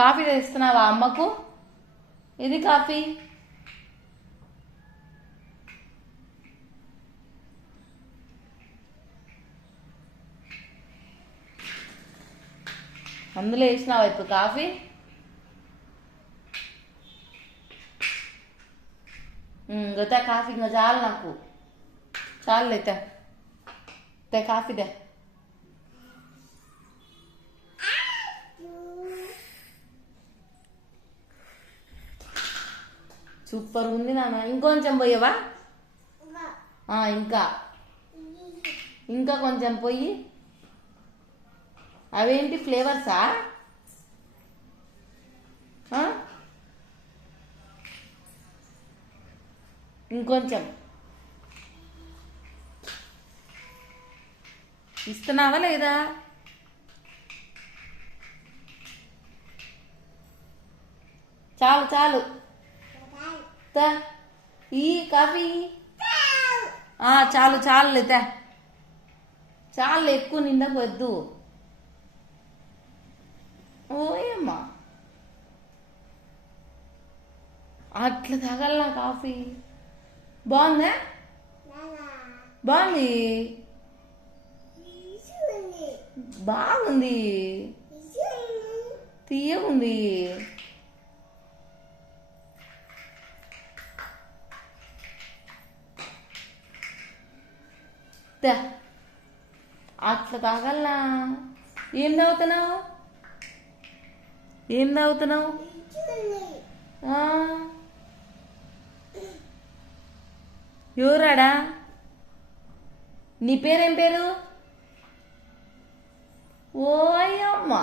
Coffee తెస్తున్నావా అమ్మకు? ఇది coffee. అందులో వేసినావా ఇప్పుడు కాఫీ? గతా కాఫీ ఇంకా చాలు నాకు. చాలు తే కాఫీ దే. సూపర్ ఉంది నాన్న. ఇంకొంచెం పోయావా? ఇంకా ఇంకా కొంచెం పోయి. అవేంటి ఫ్లేవర్సా? ఇంకొంచెం ఇస్తున్నావా లేదా? చాలు చాలు ఈ కాఫీ. చాలు చాలు లేదా? చాలు, ఎక్కువ నిండపోద్దు. ఓయమ్మా, అట్లా తాగల కాఫీ. బాగుందా? బాగుంది, బాగుంది, తీయగుంది. అట్లా తాగలనా? ఏం తాగుతున్నావు? ఏం తాగుతున్నావు? ఎవరాడా? నీ పేరేం పేరు? ఓ అయ్యమ్మ.